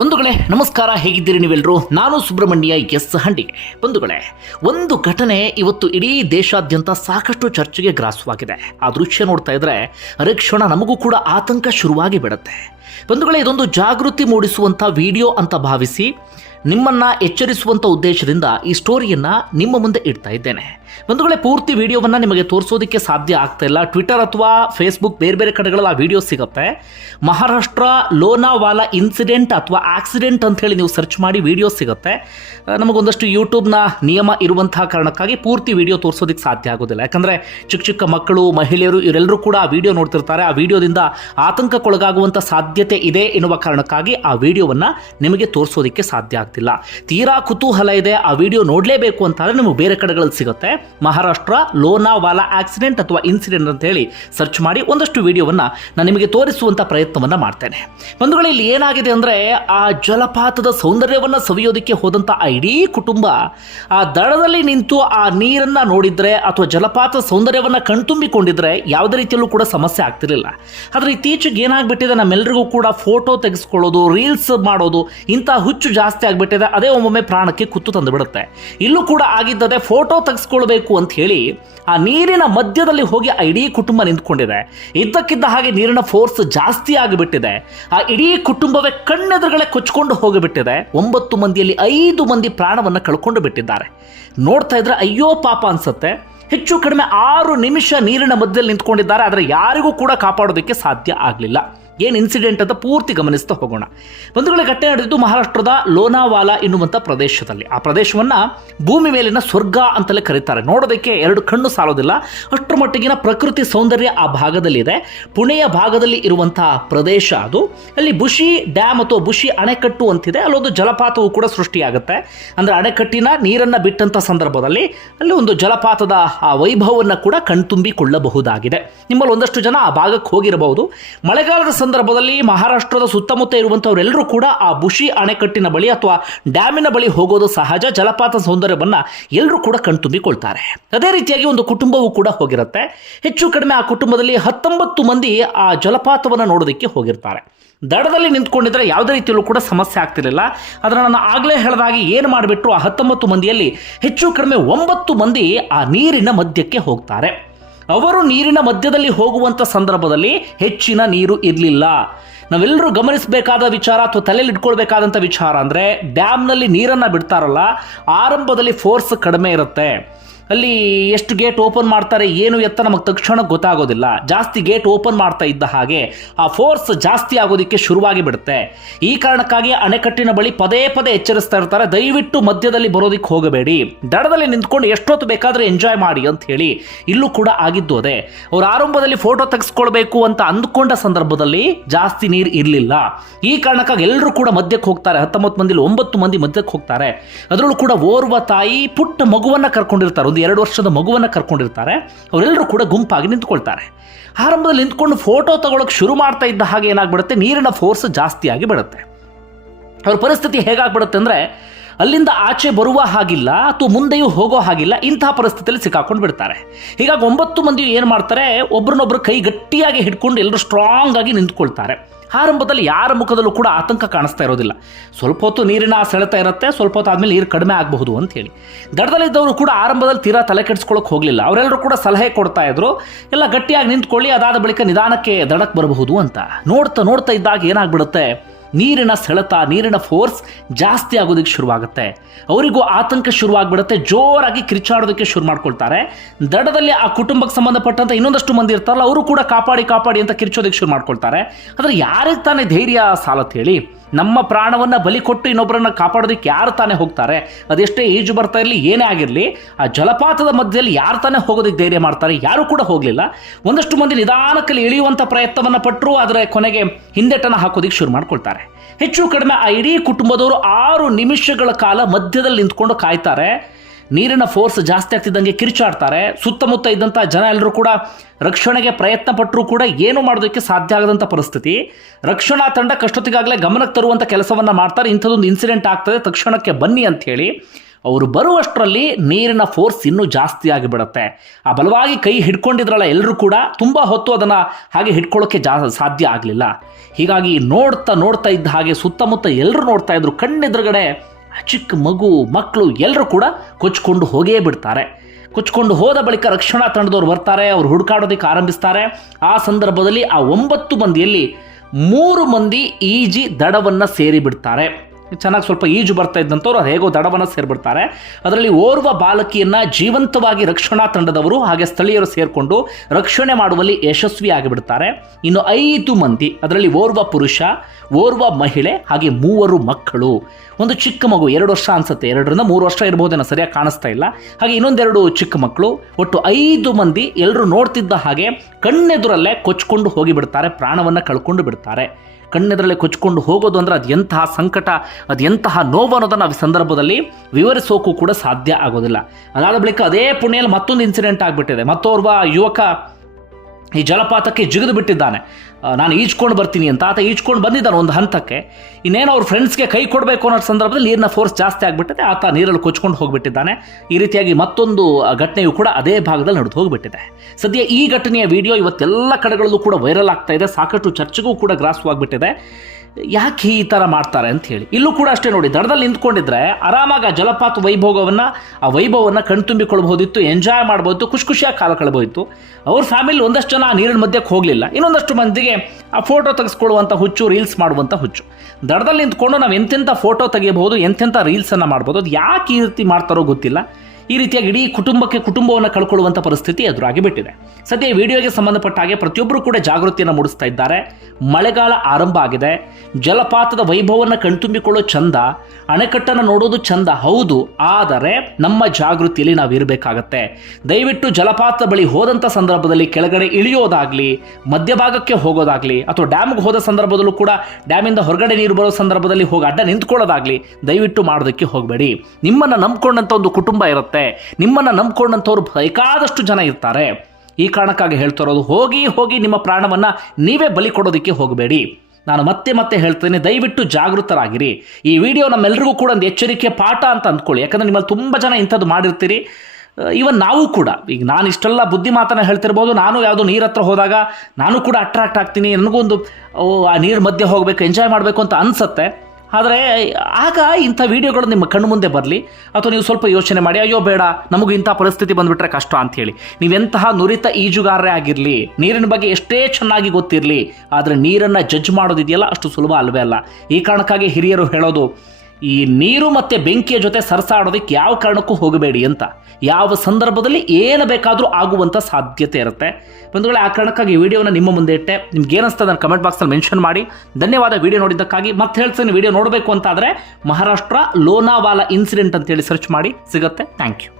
ಬಂಧುಗಳೇ, ನಮಸ್ಕಾರ, ಹೇಗಿದ್ದೀರಿ ನೀವೆಲ್ಲರೂ ನಾನು ಸುಬ್ರಹ್ಮಣ್ಯ, ಎಸ್ ಹಂಡಿಗೆ ಬಂಧುಗಳೇ, ಒಂದು ಘಟನೆ ಇವತ್ತು ಇಡೀ ದೇಶಾದ್ಯಂತ ಸಾಕಷ್ಟು ಚರ್ಚೆಗೆ ಗ್ರಾಸವಾಗಿದೆ. ಆ ದೃಶ್ಯ ನೋಡ್ತಾ ಇದ್ರೆ ಅರಕ್ಷಣ ನಮಗೂ ಕೂಡ ಆತಂಕ ಶುರುವಾಗಿ ಬಿಡುತ್ತೆ. ಬಂಧುಗಳೇ, ಇದೊಂದು ಜಾಗೃತಿ ಮೂಡಿಸುವಂಥ ವಿಡಿಯೋ ಅಂತ ಭಾವಿಸಿ ನಿಮ್ಮನ್ನು ಎಚ್ಚರಿಸುವಂಥ ಉದ್ದೇಶದಿಂದ ಈ ಸ್ಟೋರಿಯನ್ನು ನಿಮ್ಮ ಮುಂದೆ ಇಡ್ತಾ ಇದ್ದೇನೆ. ಬಂಧುಗಳೇ, ಪೂರ್ತಿ ವಿಡಿಯೋವನ್ನು ನಿಮಗೆ ತೋರಿಸೋದಕ್ಕೆ ಸಾಧ್ಯ ಆಗ್ತಾ ಇಲ್ಲ. ಟ್ವಿಟರ್ ಅಥವಾ ಫೇಸ್ಬುಕ್ ಬೇರೆ ಬೇರೆ ಕಡೆಗಳಲ್ಲಿ ಆ ವಿಡಿಯೋ ಸಿಗುತ್ತೆ. ಮಹಾರಾಷ್ಟ್ರ ಲೋನಾವಾಲಾ ಇನ್ಸಿಡೆಂಟ್ ಅಥವಾ ಆಕ್ಸಿಡೆಂಟ್ ಅಂತ ಹೇಳಿ ನೀವು ಸರ್ಚ್ ಮಾಡಿ ವಿಡಿಯೋ ಸಿಗುತ್ತೆ. ನಮಗೊಂದಷ್ಟು ಯೂಟ್ಯೂಬ್ನ ನಿಯಮ ಇರುವಂತಹ ಕಾರಣಕ್ಕಾಗಿ ಪೂರ್ತಿ ವಿಡಿಯೋ ತೋರಿಸೋದಕ್ಕೆ ಸಾಧ್ಯ ಆಗೋದಿಲ್ಲ. ಯಾಕಂದರೆ ಚಿಕ್ಕ ಚಿಕ್ಕ ಮಕ್ಕಳು, ಮಹಿಳೆಯರು, ಇವರೆಲ್ಲರೂ ಕೂಡ ಆ ವಿಡಿಯೋ ನೋಡ್ತಿರ್ತಾರೆ. ಆ ವಿಡಿಯೋದಿಂದ ಆತಂಕಕ್ಕೊಳಗಾಗುವಂಥ ಸಾಧ್ಯತೆ ಇದೆ ಎನ್ನುವ ಕಾರಣಕ್ಕಾಗಿ ಆ ವಿಡಿಯೋವನ್ನು ನಿಮಗೆ ತೋರಿಸೋದಕ್ಕೆ ಸಾಧ್ಯ ಆಗ್ತಿಲ್ಲ. ತೀರಾ ಕುತೂಹಲ ಇದೆ, ಆ ವಿಡಿಯೋ ನೋಡಲೇಬೇಕು ಅಂತಂದ್ರೆ ನಿಮಗೆ ಬೇರೆ ಕಡೆಗಳಲ್ಲಿ ಸಿಗುತ್ತೆ. ಮಹಾರಾಷ್ಟ್ರ, ಲೋನಾವಾಲಾ ಆಕ್ಸಿಡೆಂಟ್ ಅಥವಾ ಇನ್ಸಿಡೆಂಟ್ ಅಂತ ಹೇಳಿ ಸರ್ಚ್ ಮಾಡಿ ಒಂದಷ್ಟು ವಿಡಿಯೋವನ್ನು ನಾನು ನಿಮಗೆ ತೋರಿಸುವಂಥ ಪ್ರಯತ್ನವನ್ನು ಮಾಡ್ತೇನೆ. ಬಂಧುಗಳು, ಇಲ್ಲಿ ಏನಾಗಿದೆ ಅಂದರೆ ಆ ಜಲಪಾತದ ಸೌಂದರ್ಯವನ್ನು ಸವಿಯೋದಕ್ಕೆ ಹೋದಂಥ ಆ ಇಡೀ ಕುಟುಂಬ ಆ ದಡದಲ್ಲಿ ನಿಂತು ಆ ನೀರನ್ನು ನೋಡಿದರೆ ಅಥವಾ ಜಲಪಾತ ಸೌಂದರ್ಯವನ್ನು ಕಣ್ತುಂಬಿಕೊಂಡಿದ್ರೆ ಯಾವುದೇ ರೀತಿಯಲ್ಲೂ ಕೂಡ ಸಮಸ್ಯೆ ಆಗ್ತಿರಲಿಲ್ಲ. ಆದರೆ ಇತ್ತೀಚೆಗೆ ಏನಾಗ್ಬಿಟ್ಟಿದೆ ನಮ್ಮೆಲ್ಲರಿಗೂ ಕೂಡ ಫೋಟೋ ತೆಗೆಸ್ಕೊಳ್ಳೋದು, ರೀಲ್ಸ್ ಮಾಡೋದು ಇಂಥ ಹುಚ್ಚು ಜಾಸ್ತಿ ಆಗಿಬಿಟ್ಟಿದೆ, ಅದೇ ಒಮ್ಮೊಮ್ಮೆ ಪ್ರಾಣಕ್ಕೆ ಕುತ್ತು ತಂದು ಬಿಡುತ್ತೆ ಇಲ್ಲೂ ಕೂಡ ಆಗಿದ್ದದೆ ಫೋಟೋ ತೆಗೆಸ್ಕೊಳ್ಬೇಕು ಅಂತ ಹೇಳಿ ಆ ನೀರಿನ ಮಧ್ಯದಲ್ಲಿ ಹೋಗಿ ಆ ಇಡೀ ಕುಟುಂಬ ನಿಂತ್ಕೊಂಡಿದೆ. ಇದ್ದಕ್ಕಿದ್ದ ಹಾಗೆ ನೀರಿನ ಫೋರ್ಸ್ ಜಾಸ್ತಿ ಆಗಿಬಿಟ್ಟಿದೆ. ಆ ಇಡೀ ಕುಟುಂಬವೇ ಕಣ್ಣೆದುರುಗಳೇ ಕೊಚ್ಕೊಂಡು ಹೋಗಿಬಿಟ್ಟಿದೆ. ಒಂಬತ್ತು ಮಂದಿಯಲ್ಲಿ ಐದು ಮಂದಿ ಪ್ರಾಣವನ್ನು ಕಳ್ಕೊಂಡು ಬಿಟ್ಟಿದ್ದಾರೆ. ನೋಡ್ತಾ ಇದ್ರೆ ಅಯ್ಯೋ ಪಾಪ ಅನ್ಸುತ್ತೆ. ಹೆಚ್ಚು ಕಡಿಮೆ ಆರು ನಿಮಿಷ ನೀರಿನ ಮಧ್ಯದಲ್ಲಿ ನಿಂತ್ಕೊಂಡಿದ್ದಾರೆ, ಆದರೆ ಯಾರಿಗೂ ಕೂಡ ಕಾಪಾಡೋದಕ್ಕೆ ಸಾಧ್ಯ ಆಗಲಿಲ್ಲ. ಏನು ಇನ್ಸಿಡೆಂಟ್ ಅಂತ ಪೂರ್ತಿ ಗಮನಿಸ್ತಾ ಹೋಗೋಣ. ಬಂಧುಗಳ ಘಟನೆ ನಡೆದಿದ್ದು ಮಹಾರಾಷ್ಟ್ರದ ಲೋನಾವಾಲಾ ಎನ್ನುವಂಥ ಪ್ರದೇಶದಲ್ಲಿ. ಆ ಪ್ರದೇಶವನ್ನು ಭೂಮಿ ಮೇಲಿನ ಸ್ವರ್ಗ ಅಂತಲೇ ಕರೀತಾರೆ. ನೋಡೋದಕ್ಕೆ ಎರಡು ಕಣ್ಣು ಸಾಲೋದಿಲ್ಲ, ಅಷ್ಟರ ಮಟ್ಟಿಗಿನ ಪ್ರಕೃತಿ ಸೌಂದರ್ಯ ಆ ಭಾಗದಲ್ಲಿದೆ. ಪುಣೆಯ ಭಾಗದಲ್ಲಿ ಇರುವಂತಹ ಪ್ರದೇಶ ಅದು. ಅಲ್ಲಿ ಬುಷಿ ಡ್ಯಾಮ್ ಅಥವಾ ಬುಷಿ ಅಣೆಕಟ್ಟು ಅಂತಿದೆ. ಅಲ್ಲೊಂದು ಜಲಪಾತವು ಕೂಡ ಸೃಷ್ಟಿಯಾಗುತ್ತೆ. ಅಂದರೆ ಅಣೆಕಟ್ಟಿನ ನೀರನ್ನು ಬಿಟ್ಟಂಥ ಸಂದರ್ಭದಲ್ಲಿ ಅಲ್ಲಿ ಒಂದು ಜಲಪಾತದ ಆ ವೈಭವವನ್ನು ಕೂಡ ಕಣ್ತುಂಬಿಕೊಳ್ಳಬಹುದಾಗಿದೆ. ನಿಮ್ಮಲ್ಲಿ ಒಂದಷ್ಟು ಜನ ಆ ಭಾಗಕ್ಕೆ ಹೋಗಿರಬಹುದು. ಮಳೆಗಾಲದ ಸಂದರ್ಭದಲ್ಲಿ ಮಹಾರಾಷ್ಟ್ರದ ಸುತ್ತಮುತ್ತ ಇರುವಂಥವರೆಲ್ಲರೂ ಕೂಡ ಆ ಬುಷಿ ಅಣೆಕಟ್ಟಿನ ಬಳಿ ಅಥವಾ ಡ್ಯಾಮಿನ ಬಳಿ ಹೋಗೋದು ಸಹಜ ಜಲಪಾತ ಸೌಂದರ್ಯವನ್ನು ಎಲ್ಲರೂ ಕೂಡ ಕಣ್ತುಂಬಿಕೊಳ್ತಾರೆ. ಅದೇ ರೀತಿಯಾಗಿ ಒಂದು ಕುಟುಂಬವೂ ಕೂಡ ಹೋಗಿರುತ್ತೆ. ಹೆಚ್ಚು ಕಡಿಮೆ ಆ ಕುಟುಂಬದಲ್ಲಿ ಹತ್ತೊಂಬತ್ತು ಮಂದಿ ಆ ಜಲಪಾತವನ್ನು ನೋಡೋದಕ್ಕೆ ಹೋಗಿರ್ತಾರೆ. ದಡದಲ್ಲಿ ನಿಂತ್ಕೊಂಡಿದ್ರೆ ಯಾವುದೇ ರೀತಿಯಲ್ಲೂ ಕೂಡ ಸಮಸ್ಯೆ ಆಗ್ತಿರಲಿಲ್ಲ. ಆದರೆ ನಾನು ಆಗಲೇ ಹೇಳಿದಾಗೆ ಏನು ಮಾಡಿಬಿಟ್ರು ಆ ಹತ್ತೊಂಬತ್ತು ಮಂದಿಯಲ್ಲಿ ಹೆಚ್ಚು ಕಡಿಮೆ ಒಂಬತ್ತು ಮಂದಿ ಆ ನೀರಿನ ಮಧ್ಯಕ್ಕೆ ಹೋಗ್ತಾರೆ. ಅವರು ನೀರಿನ ಮಧ್ಯದಲ್ಲಿ ಹೋಗುವಂಥ ಸಂದರ್ಭದಲ್ಲಿ ಹೆಚ್ಚಿನ ನೀರು ಇರಲಿಲ್ಲ. ನಾವೆಲ್ಲರೂ ಗಮನಿಸಬೇಕಾದ ವಿಚಾರ ಅಥವಾ ತಲೆಯಲ್ಲಿ ಇಟ್ಕೊಳ್ಬೇಕಾದಂಥ ವಿಚಾರ ಅಂದರೆ ಡ್ಯಾಮ್ನಲ್ಲಿ ನೀರನ್ನು ಬಿಡ್ತಾರಲ್ಲ, ಆರಂಭದಲ್ಲಿ ಫೋರ್ಸ್ ಕಡಿಮೆ ಇರುತ್ತೆ. ಅಲ್ಲಿ ಎಷ್ಟು ಗೇಟ್ ಓಪನ್ ಮಾಡ್ತಾರೆ, ಏನು ಎತ್ತ ನಮಗೆ ತಕ್ಷಣ ಗೊತ್ತಾಗೋದಿಲ್ಲ. ಜಾಸ್ತಿ ಗೇಟ್ ಓಪನ್ ಮಾಡ್ತಾ ಇದ್ದ ಹಾಗೆ ಆ ಫೋರ್ಸ್ ಜಾಸ್ತಿ ಆಗೋದಕ್ಕೆ ಶುರುವಾಗಿ ಬಿಡುತ್ತೆ. ಈ ಕಾರಣಕ್ಕಾಗಿ ಅಣೆಕಟ್ಟಿನ ಬಳಿ ಪದೇ ಪದೇ ಎಚ್ಚರಿಸ್ತಾ ಇರ್ತಾರೆ. ದಯವಿಟ್ಟು ಮಧ್ಯದಲ್ಲಿ ಬರೋದಕ್ಕೆ ಹೋಗಬೇಡಿ. ದಡದಲ್ಲಿ ನಿಂತ್ಕೊಂಡು ಎಷ್ಟೊತ್ತು ಬೇಕಾದರೂ ಎಂಜಾಯ್ ಮಾಡಿ ಅಂತ ಹೇಳಿ ಇಲ್ಲೂ ಕೂಡ ಆಗಿದ್ದು ಅದೇ. ಅವ್ರು ಆರಂಭದಲ್ಲಿ ಫೋಟೋ ತೆಗೆಸ್ಕೊಳ್ಬೇಕು ಅಂತ ಅಂದ್ಕೊಂಡ ಸಂದರ್ಭದಲ್ಲಿ ಜಾಸ್ತಿ ನೀರು ಇರಲಿಲ್ಲ. ಈ ಕಾರಣಕ್ಕಾಗಿ ಎಲ್ಲರೂ ಕೂಡ ಮಧ್ಯಕ್ಕೆ ಹೋಗ್ತಾರೆ. ಹತ್ತೊಂಬತ್ತು ಮಂದಿಲಿ ಒಂಬತ್ತು ಮಂದಿ ಮಧ್ಯಕ್ಕೆ ಹೋಗ್ತಾರೆ. ಅದರಲ್ಲೂ ಕೂಡ ಓರ್ವ ತಾಯಿ ಪುಟ್ಟ ಮಗುವನ್ನ ಕರ್ಕೊಂಡಿರ್ತಾರೆ. ಒಂದು ಎರಡು ವರ್ಷದ ಮಗುವನ್ನು ಕರ್ಕೊಂಡಿರ್ತಾರೆ. ಅವರೆಲ್ಲರೂ ಕೂಡ ಗುಂಪಾಗಿ ನಿಂತ್ಕೊಳ್ತಾರೆ. ಆರಂಭದಲ್ಲಿ ನಿಂತ್ಕೊಂಡು ಫೋಟೋ ತಗೊಳಕ್ಕೆ ಶುರು ಮಾಡ್ತಾ ಇದ್ದ ಹಾಗೆ ಏನಾಗ್ಬಿಡುತ್ತೆ? ನೀರಿನ ಫೋರ್ಸ್ ಜಾಸ್ತಿಯಾಗಿ ಬಿಡುತ್ತೆ ಅವ್ರ ಪರಿಸ್ಥಿತಿ ಹೇಗಾಗ್ಬಿಡುತ್ತೆ ಅಂದರೆ, ಅಲ್ಲಿಂದ ಆಚೆ ಬರುವ ಹಾಗಿಲ್ಲ, ಅಥವಾ ಮುಂದೆಯೂ ಹೋಗೋ ಹಾಗಿಲ್ಲ, ಇಂತಹ ಪರಿಸ್ಥಿತಿಯಲ್ಲಿ ಸಿಕ್ಕಾಕೊಂಡು ಬಿಡ್ತಾರೆ. ಹೀಗಾಗಿ ಒಂಬತ್ತು ಮಂದಿ ಏನು ಮಾಡ್ತಾರೆ? ಒಬ್ರನ್ನೊಬ್ರು ಕೈ ಗಟ್ಟಿಯಾಗಿ ಹಿಡ್ಕೊಂಡು ಎಲ್ಲರೂ ಸ್ಟ್ರಾಂಗ್ ಆಗಿ ನಿಂತ್ಕೊಳ್ತಾರೆ. ಆರಂಭದಲ್ಲಿ ಯಾರ ಮುಖದಲ್ಲೂ ಕೂಡ ಆತಂಕ ಕಾಣಿಸ್ತಾ ಇರೋದಿಲ್ಲ. ಸ್ವಲ್ಪ ಹೊತ್ತು ನೀರಿನ ಸೆಳೆತ ಇರುತ್ತೆ, ಸ್ವಲ್ಪ ಹೊತ್ತು ಆದಮೇಲೆ ನೀರು ಕಡಿಮೆ ಆಗಬಹುದು ಅಂತ ಹೇಳಿ. ದಡದಲ್ಲಿದ್ದವರು ಕೂಡ ಆರಂಭದಲ್ಲಿ ತೀರಾ ತಲೆ ಕೆಡಿಸ್ಕೊಳ್ಳೋಕೆ ಹೋಗಲಿಲ್ಲ. ಅವರೆಲ್ಲರೂ ಕೂಡ ಸಲಹೆ ಕೊಡ್ತಾ ಇದ್ರು. ಎಲ್ಲ ಗಟ್ಟಿಯಾಗಿ ನಿಂತ್ಕೊಳ್ಳಿ, ಅದಾದ ಬಳಿಕ ನಿಧಾನಕ್ಕೆ ದಡಕ್ಕೆ ಬರಬಹುದು ಅಂತ. ನೋಡ್ತಾ ನೋಡ್ತಾ ಇದ್ದಾಗ ಏನಾಗ್ಬಿಡುತ್ತೆ? ನೀರಿನ ಸೆಳೆತ, ನೀರಿನ ಫೋರ್ಸ್ ಜಾಸ್ತಿ ಆಗೋದಕ್ಕೆ ಶುರುವಾಗುತ್ತೆ. ಅವರಿಗೂ ಆತಂಕ ಶುರುವಾಗ್ಬಿಡುತ್ತೆ, ಜೋರಾಗಿ ಕಿರಿಚಾಡೋದಕ್ಕೆ ಶುರು ಮಾಡ್ಕೊಳ್ತಾರೆ. ದಡದಲ್ಲಿ ಆ ಕುಟುಂಬಕ್ಕೆ ಸಂಬಂಧಪಟ್ಟಂತ ಇನ್ನೊಂದಷ್ಟು ಮಂದಿ ಇರ್ತಾರಲ್ಲ, ಅವರು ಕೂಡ ಕಾಪಾಡಿ ಕಾಪಾಡಿ ಅಂತ ಕಿರಿಚೋದಕ್ಕೆ ಶುರು ಮಾಡ್ಕೊಳ್ತಾರೆ. ಆದರೆ ಯಾರಿಗೆ ತಾನೇ ಧೈರ್ಯ, ಸಾಲತ್ ಹೇಳಿ? ನಮ್ಮ ಪ್ರಾಣವನ್ನು ಬಲಿ ಕೊಟ್ಟು ಇನ್ನೊಬ್ಬರನ್ನ ಕಾಪಾಡೋದಕ್ಕೆ ಯಾರು ತಾನೇ ಹೋಗ್ತಾರೆ? ಅದೆಷ್ಟೇ ಈಜು ಬರ್ತಾ ಇರಲಿ, ಏನೇ ಆಗಿರಲಿ, ಆ ಜಲಪಾತದ ಮಧ್ಯದಲ್ಲಿ ಯಾರು ತಾನೇ ಹೋಗೋದಕ್ಕೆ ಧೈರ್ಯ ಮಾಡ್ತಾರೆ? ಯಾರು ಕೂಡ ಹೋಗಲಿಲ್ಲ. ಒಂದಷ್ಟು ಮಂದಿ ನಿಧಾನಕ್ಕೆ ಇಳಿಯುವಂಥ ಪ್ರಯತ್ನವನ್ನು ಪಟ್ಟರು ಆದರೆ ಕೊನೆಗೆ ಹಿಂದೆಟನ ಹಾಕೋದಕ್ಕೆ ಶುರು ಮಾಡ್ಕೊಳ್ತಾರೆ. ಹೆಚ್ಚು ಕಡಿಮೆ ಆ ಇಡೀ ಕುಟುಂಬದವರು ಆರು ನಿಮಿಷಗಳ ಕಾಲ ಮಧ್ಯದಲ್ಲಿ ನಿಂತ್ಕೊಂಡು ಕಾಯ್ತಾರೆ. ನೀರಿನ ಫೋರ್ಸ್ ಜಾಸ್ತಿ ಆಗ್ತಿದ್ದಂಗೆ ಕಿರಿಚಾಡ್ತಾರೆ. ಸುತ್ತಮುತ್ತ ಇದ್ದಂಥ ಜನ ಎಲ್ಲರೂ ಕೂಡ ರಕ್ಷಣೆಗೆ ಪ್ರಯತ್ನ ಪಟ್ಟರೂ ಕೂಡ ಏನು ಮಾಡೋದಕ್ಕೆ ಸಾಧ್ಯ ಆಗದಂಥ ಪರಿಸ್ಥಿತಿ. ರಕ್ಷಣಾ ತಂಡ ಕಷ್ಟೊತ್ತಿಗಾಗಲೇ ಗಮನಕ್ಕೆ ತರುವಂಥ ಕೆಲಸವನ್ನು ಮಾಡ್ತಾರೆ. ಇಂಥದ್ದೊಂದು ಇನ್ಸಿಡೆಂಟ್ ಆಗ್ತದೆ. ತಕ್ಷಣಕ್ಕೆ ಬನ್ನಿ ಅಂಥೇಳಿ ಅವರು ಬರುವಷ್ಟರಲ್ಲಿ ನೀರಿನ ಫೋರ್ಸ್ ಇನ್ನೂ ಜಾಸ್ತಿ ಆಗಿಬಿಡುತ್ತೆ. ಆ ಬಲವಾಗಿ ಕೈ ಹಿಡ್ಕೊಂಡಿದ್ರಲ್ಲ ಎಲ್ಲರೂ ಕೂಡ ತುಂಬ ಹೊತ್ತು ಅದನ್ನು ಹಾಗೆ ಹಿಡ್ಕೊಳ್ಳೋಕ್ಕೆ ಜಾ ಸಾಧ್ಯ ಆಗಲಿಲ್ಲ. ಹೀಗಾಗಿ ನೋಡ್ತಾ ನೋಡ್ತಾ ಇದ್ದ ಹಾಗೆ ಸುತ್ತಮುತ್ತ ಎಲ್ಲರೂ ನೋಡ್ತಾ ಇದ್ರು. ಕಣ್ಣೆದುರುಗಡೆ ಚಿಕ್ಕ ಮಗು ಮಕ್ಕಳು ಎಲ್ಲರೂ ಕೂಡ ಕೊಚ್ಕೊಂಡು ಹೋಗೇ ಬಿಡ್ತಾರೆ. ಕೊಚ್ಕೊಂಡು ಹೋದ ಬಳಿಕ ರಕ್ಷಣಾ ತಂಡದವ್ರು ಬರ್ತಾರೆ, ಅವ್ರು ಹುಡುಕಾಡೋದಕ್ಕೆ ಆರಂಭಿಸ್ತಾರೆ. ಆ ಸಂದರ್ಭದಲ್ಲಿ ಆ ಒಂಬತ್ತು ಮಂದಿಯಲ್ಲಿ ಮೂರು ಮಂದಿ ಈಜಿ ದಡವನ್ನು ಸೇರಿ ಬಿಡ್ತಾರೆ ಚೆನ್ನಾಗಿ ಸ್ವಲ್ಪ ಈಜು ಬರ್ತಾ ಇದ್ದಂಥವ್ರು ಅದು ಹೇಗೋ ದಡವನ್ನು ಸೇರ್ಬಿಡ್ತಾರೆ. ಅದರಲ್ಲಿ ಓರ್ವ ಬಾಲಕಿಯನ್ನ ಜೀವಂತವಾಗಿ ರಕ್ಷಣಾ ತಂಡದವರು ಹಾಗೆ ಸ್ಥಳೀಯರು ಸೇರಿಕೊಂಡು ರಕ್ಷಣೆ ಮಾಡುವಲ್ಲಿ ಯಶಸ್ವಿ ಆಗಿಬಿಡ್ತಾರೆ. ಇನ್ನು ಐದು ಮಂದಿ, ಅದರಲ್ಲಿ ಓರ್ವ ಪುರುಷ, ಓರ್ವ ಮಹಿಳೆ, ಹಾಗೆ ಮೂವರು ಮಕ್ಕಳು. ಒಂದು ಚಿಕ್ಕ ಮಗು, ಎರಡು ವರ್ಷ ಅನ್ಸುತ್ತೆ. ಎರಡರಿಂದ ಮೂರು ವರ್ಷ ಇರ್ಬೋದೇನೋ ಸರಿಯಾಗಿ ಕಾಣಿಸ್ತಾ ಇಲ್ಲ. ಹಾಗೆ ಇನ್ನೊಂದೆರಡು ಚಿಕ್ಕ ಮಕ್ಕಳು. ಒಟ್ಟು ಐದು ಮಂದಿ ಎಲ್ಲರೂ ನೋಡ್ತಿದ್ದ ಹಾಗೆ ಕಣ್ಣೆದುರಲ್ಲೇ ಕೊಚ್ಕೊಂಡು ಹೋಗಿಬಿಡ್ತಾರೆ, ಪ್ರಾಣವನ್ನು ಕಳ್ಕೊಂಡು ಬಿಡ್ತಾರೆ. ಕಣ್ಣೆದರಲ್ಲೇ ಕೊಚ್ಕೊಂಡು ಹೋಗೋದು ಅಂದ್ರೆ ಅದು ಎಂತಹ ಸಂಕಟ, ಅದು ಎಂತಹ ನೋವು ಅನ್ನೋದನ್ನು ಆ ಸಂದರ್ಭದಲ್ಲಿ ವಿವರಿಸೋಕ್ಕೂ ಕೂಡ ಸಾಧ್ಯ ಆಗೋದಿಲ್ಲ. ಅದಾದ ಬಳಿಕ ಅದೇ ಪುಣ್ಯಲ್ಲಿ ಮತ್ತೊಂದು ಇನ್ಸಿಡೆಂಟ್ ಆಗಿಬಿಟ್ಟಿದೆ. ಮತ್ತೋರ್ವ ಯುವಕ ಈ ಜಲಪಾತಕ್ಕೆ ಜಿಗಿದು ಬಿಟ್ಟಿದ್ದಾನೆ. ನಾನು ಈಜ್ಕೊಂಡು ಬರ್ತೀನಿ ಅಂತ ಆತ ಈಜ್ಕೊಂಡು ಬಂದಿದ್ದಾನೆ ಒಂದು ಹಂತಕ್ಕೆ. ಇನ್ನೇನು ಅವ್ರ ಫ್ರೆಂಡ್ಸ್ಗೆ ಕೈ ಕೊಡಬೇಕು ಅನ್ನೋ ಸಂದರ್ಭದಲ್ಲಿ ನೀರಿನ ಫೋರ್ಸ್ ಜಾಸ್ತಿ ಆಗಿಬಿಟ್ಟಿದೆ. ಆತ ನೀರಲ್ಲಿ ಕೊಚ್ಕೊಂಡು ಹೋಗಿಬಿಟ್ಟಿದ್ದಾನೆ. ಈ ರೀತಿಯಾಗಿ ಮತ್ತೊಂದು ಘಟನೆಯು ಕೂಡ ಅದೇ ಭಾಗದಲ್ಲಿ ನಡೆದು ಹೋಗಿಬಿಟ್ಟಿದೆ. ಸದ್ಯ ಈ ಘಟನೆಯ ವಿಡಿಯೋ ಇವತ್ತೆಲ್ಲ ಕಡೆಗಳಲ್ಲೂ ಕೂಡ ವೈರಲ್ ಆಗ್ತಾ ಇದೆ. ಸಾಕಷ್ಟು ಚರ್ಚೆಗೂ ಕೂಡ ಗ್ರಾಸವಾಗ್ಬಿಟ್ಟಿದೆ. ಯಾಕೆ ಈ ಥರ ಮಾಡ್ತಾರೆ ಅಂತ ಹೇಳಿ. ಇಲ್ಲೂ ಕೂಡ ಅಷ್ಟೇ ನೋಡಿ, ದಡದಲ್ಲಿ ನಿಂತ್ಕೊಂಡಿದ್ರೆ ಆರಾಮಾಗಿ ಜಲಪಾತ ವೈಭೋಗವನ್ನು, ಆ ವೈಭವವನ್ನು ಕಣ್ತುಂಬಿಕೊಳ್ಬಹುದಿತ್ತು ಎಂಜಾಯ್ ಮಾಡ್ಬೋದಿತ್ತು ಖುಷಿ ಖುಷಿಯಾಗಿ ಕಾಲ ಕಳ್ಬೋದಿತ್ತು. ಅವ್ರ ಫ್ಯಾಮಿಲಿ ಒಂದಷ್ಟು ಜನ ನೀರಿನ ಮಧ್ಯಕ್ಕೆ ಹೋಗಲಿಲ್ಲ. ಇನ್ನೊಂದಷ್ಟು ಮಂದಿಗೆ ಆ ಫೋಟೋ ತೆಗೆಸ್ಕೊಳ್ಳುವಂಥ ಹುಚ್ಚು ರೀಲ್ಸ್ ಮಾಡುವಂಥ ಹುಚ್ಚು. ದಡದಲ್ಲಿ ನಿಂತ್ಕೊಂಡು ನಾವು ಎಂತೆಂಥ ಫೋಟೋ ತೆಗಿಬಹುದು ಎಂತೆಂಥ ರೀಲ್ಸನ್ನು ಮಾಡ್ಬೋದು, ಅದು ಯಾಕೆ ಈ ರೀತಿ ಮಾಡ್ತಾರೋ ಗೊತ್ತಿಲ್ಲ. ಈ ರೀತಿಯಾಗಿ ಇಡೀ ಕುಟುಂಬಕ್ಕೆ ಕುಟುಂಬವನ್ನು ಕಳ್ಕೊಳ್ಳುವಂಥ ಪರಿಸ್ಥಿತಿ ಎದುರಾಗಿಬಿಟ್ಟಿದೆ. ಸದ್ಯ ವಿಡಿಯೋಗೆ ಸಂಬಂಧಪಟ್ಟ ಹಾಗೆ ಪ್ರತಿಯೊಬ್ಬರು ಕೂಡ ಜಾಗೃತಿಯನ್ನು ಮೂಡಿಸ್ತಾ ಇದ್ದಾರೆ. ಮಳೆಗಾಲ ಆರಂಭ ಆಗಿದೆ. ಜಲಪಾತದ ವೈಭವವನ್ನು ಕಣ್ತುಂಬಿಕೊಳ್ಳೋ ಚಂದ, ಅಣೆಕಟ್ಟನ್ನು ನೋಡೋದು ಚಂದ ಹೌದು, ಆದರೆ ನಮ್ಮ ಜಾಗೃತಿಯಲ್ಲಿ ನಾವು ಇರಬೇಕಾಗತ್ತೆ. ದಯವಿಟ್ಟು ಜಲಪಾತ ಬಳಿ ಹೋದಂಥ ಸಂದರ್ಭದಲ್ಲಿ ಕೆಳಗಡೆ ಇಳಿಯೋದಾಗಲಿ ಮಧ್ಯಭಾಗಕ್ಕೆ ಹೋಗೋದಾಗಲಿ, ಅಥವಾ ಡ್ಯಾಮ್ಗೆ ಹೋದ ಸಂದರ್ಭದಲ್ಲೂ ಕೂಡ ಡ್ಯಾಮಿಂದ ಹೊರಗಡೆ ನೀರು ಬರೋ ಸಂದರ್ಭದಲ್ಲಿ ಹೋಗಿ ಅಡ್ಡ ನಿಂತ್ಕೊಳ್ಳೋದಾಗಲಿ, ದಯವಿಟ್ಟು ಮಾಡೋದಕ್ಕೆ ಹೋಗಬೇಡಿ. ನಿಮ್ಮನ್ನು ನಂಬ್ಕೊಂಡಂಥ ಒಂದು ಕುಟುಂಬ ಇರುತ್ತೆ. ನಿಮ್ಮನ್ನು ನಂಬ್ಕೊಂಡಂಥವ್ರು ಬೇಕಾದಷ್ಟು ಜನ ಇರ್ತಾರೆ. ಈ ಕಾರಣಕ್ಕಾಗಿ ಹೇಳ್ತಾ ಇರೋದು ಹೋಗಿ ಹೋಗಿ ನಿಮ್ಮ ಪ್ರಾಣವನ್ನು ನೀವೇ ಬಲಿ ಕೊಡೋದಕ್ಕೆ ಹೋಗಬೇಡಿ. ನಾನು ಮತ್ತೆ ಮತ್ತೆ ಹೇಳ್ತೇನೆ, ದಯವಿಟ್ಟು ಜಾಗೃತರಾಗಿರಿ. ಈ ವಿಡಿಯೋ ನಮ್ಮೆಲ್ಲರಿಗೂ ಕೂಡ ಒಂದು ಎಚ್ಚರಿಕೆ ಪಾಠ ಅಂತ ಅಂದ್ಕೊಳ್ಳಿ. ಯಾಕಂದರೆ ನಿಮ್ಮಲ್ಲಿ ತುಂಬ ಜನ ಇಂಥದ್ದು ಮಾಡಿರ್ತೀರಿ. ಇವನ್ ನಾವು ಕೂಡ. ಈಗ ನಾನು ಇಷ್ಟೆಲ್ಲ ಬುದ್ಧಿ ಮಾತನ್ನ ಹೇಳ್ತಿರ್ಬೋದು, ನಾನು ಯಾವುದೋ ನೀರ ಹತ್ರ ಹೋದಾಗ ನಾನು ಕೂಡ ಅಟ್ರಾಕ್ಟ್ ಆಗ್ತೀನಿ. ನನಗೂ ಒಂದು ಆ ನೀರು ಮಧ್ಯೆ ಹೋಗಬೇಕು ಎಂಜಾಯ್ ಮಾಡಬೇಕು ಅಂತ ಅನ್ಸತ್ತೆ. ಆದರೆ, ಆಗ ಇಂಥ ವಿಡಿಯೋಗಳು ನಿಮ್ಮ ಕಣ್ಣು ಮುಂದೆ ಬರಲಿ, ಅಥವಾ ನೀವು ಸ್ವಲ್ಪ ಯೋಚನೆ ಮಾಡಿ, ಅಯ್ಯೋ, ಬೇಡ, ನಮಗೂ ಇಂಥ ಪರಿಸ್ಥಿತಿ ಬಂದುಬಿಟ್ರೆ ಕಷ್ಟ ಅಂಥೇಳಿ ನೀವೆಂತಹ ನುರಿತ ಈಜುಗಾರರೇ ಆಗಿರಲಿ, ನೀರಿನ ಬಗ್ಗೆ ಎಷ್ಟೇ ಚೆನ್ನಾಗಿ ಗೊತ್ತಿರಲಿ, ಆದರೆ ನೀರನ್ನು ಜಡ್ಜ್ ಮಾಡೋದಿದೆಯಲ್ಲ, ಅಷ್ಟು ಸುಲಭ ಅಲ್ವೇ ಅಲ್ಲ. ಈ ಕಾರಣಕ್ಕಾಗಿ ಹಿರಿಯರು ಹೇಳೋದು ಈ ನೀರು ಮತ್ತು ಬೆಂಕಿಯ ಜೊತೆ ಸರಸಾಡೋದಕ್ಕೆ ಯಾವ ಕಾರಣಕ್ಕೂ ಹೋಗಬೇಡಿ ಅಂತ. ಯಾವ ಸಂದರ್ಭದಲ್ಲಿ ಏನು ಬೇಕಾದರೂ ಆಗುವಂಥ ಸಾಧ್ಯತೆ ಇರುತ್ತೆ. ಬಂಧುಗಳೇ, ಆ ಕಾರಣಕ್ಕಾಗಿ ವಿಡಿಯೋನ ನಿಮ್ಮ ಮುಂದೆ ಇಟ್ಟೆ. ನಿಮ್ಗೆ ಏನಿಸ್ತದೆ ನಾನು ಕಮೆಂಟ್ ಬಾಕ್ಸಲ್ಲಿ ಮೆನ್ಷನ್ ಮಾಡಿ. ಧನ್ಯವಾದ ವಿಡಿಯೋ ನೋಡಿದ್ದಕ್ಕಾಗಿ. ಮತ್ತೆ ಹೇಳ್ತೀನಿ, ವಿಡಿಯೋ ನೋಡಬೇಕು ಅಂತಾದರೆ ಮಹಾರಾಷ್ಟ್ರ ಲೋನಾವಾಲಾ ಇನ್ಸಿಡೆಂಟ್ ಅಂತೇಳಿ ಸರ್ಚ್ ಮಾಡಿ. ಸಿಗುತ್ತೆ. Thank you